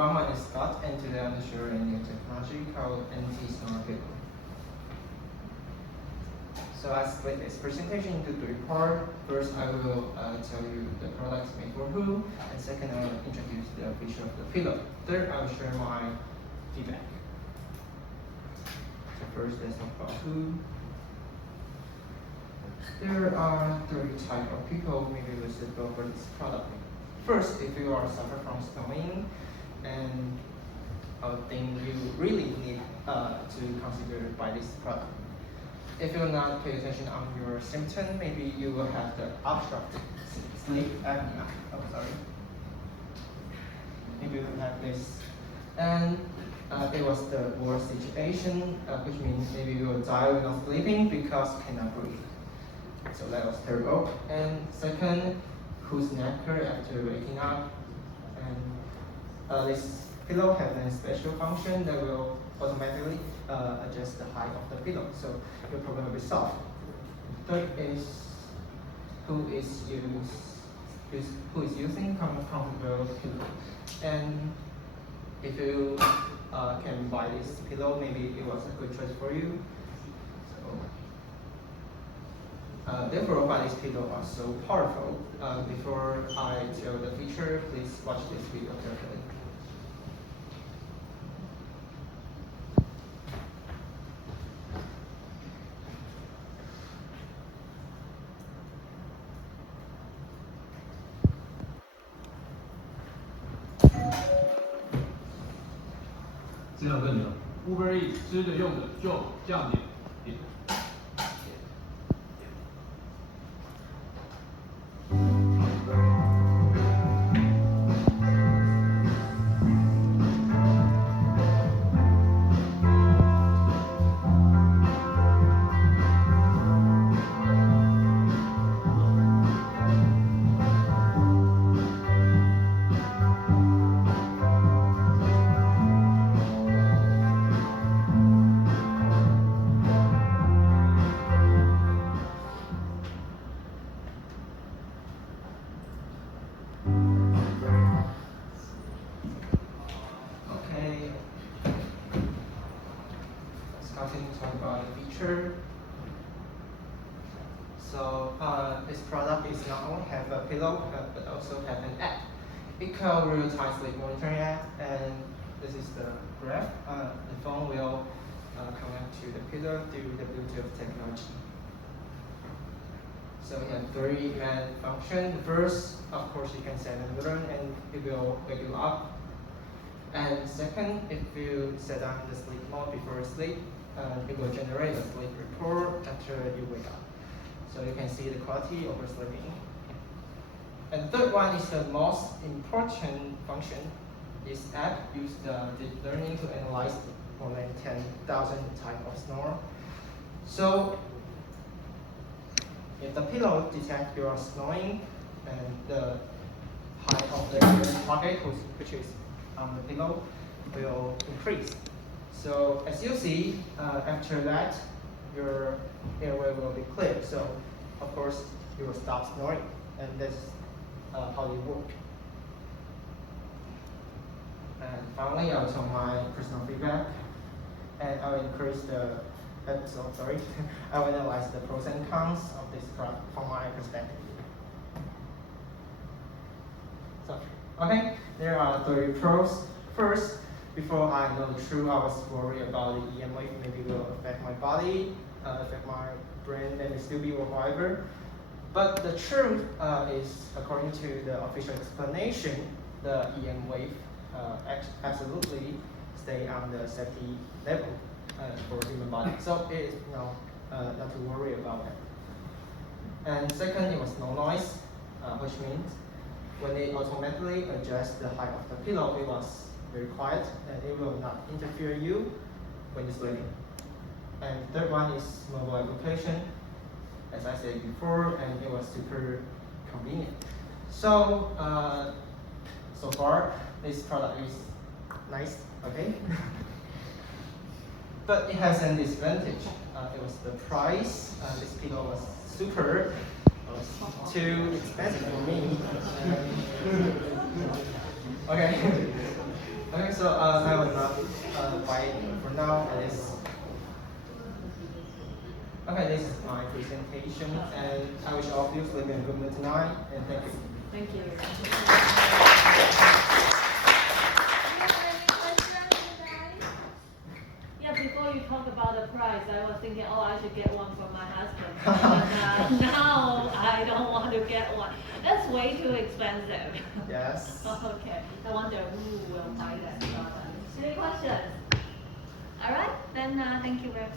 everyone, my name is Scott, and today I'm sharing a new technology called anti-snore pillow. So I split this presentation into three parts. First, I will tell you the products made for who, and second, I will introduce the feature of the pillow. Third, I will share my feedback. So first, let's talk about who. There are three types of people maybe suitable for this product. First, if you are suffering from snoring, and I think you really need to consider buy this product. If you not pay attention on your symptom, maybe you will have the obstructive sleep apnea. Oh, sorry. Maybe you have this, and it was the worst situation, which means maybe you will die when not sleeping because cannot breathe. So that was terrible. And second, who's knackered after waking up, and this pillow has a special function that will automatically adjust the height of the pillow, so your problem will be solved. Third is who is using comfortable pillow, and if you can buy this pillow, maybe it was a good choice for you. Therefore, why this pillow are so powerful. Before I tell the feature, please watch this video carefully.这样问你了 ，Uber Eats 吃的用的就这样点。Talk about the feature. So this product is not only have a pillow, but also have an app. It called real-time sleep monitoring app, and this is the graph. The phone will connect to the pillow through the Bluetooth technology. So we have three main functions. The first, of course, you can set an alarm and it will wake you up. And second, if you set on the sleep mode before you sleep, it will generate a sleep report after you wake up. So you can see the quality of your sleeping. And third one is the most important function. This app uses deep learning to analyze more than 10,000 types of snore. So if the pillow detects your snoring, then the height of the target, which is on the pillow, will increase. So as you see, after that, your airway will be clear. So of course, you will stop snoring, and that's how it works. And finally, I'll tell my personal feedback, and I will increase the. I will analyze the pros and cons of this product from my perspective. So, okay, there are three pros. First, before I know the truth, I was worried about the EM wave maybe will affect my body, affect my brain, and still be whatever. But the truth is, according to the official explanation, the EM wave absolutely stay on the safety level for human body. So it is not to worry about it. And second, it was no noise, which means when it automatically adjusts the height of the pillow, it was very quiet and it will not interfere you when you're sleeping. And third one is mobile application, as I said before, and it was super convenient. So so far this product is nice, okay? But it has an disadvantage. It was the price. This pillow was super too expensive for me. Okay. Okay, so I will not buy it for now. It is okay. This is my presentation, and I wish all of you sleep in a good mood tonight. And thank you. Thank you. Yeah, before you talk about the price, I was thinking, oh, I should get one for my husband. But now I don't want to get one. That's way too expensive. Yes. Okay. I wonder who will buy that product. Any questions? All right, then thank you very much.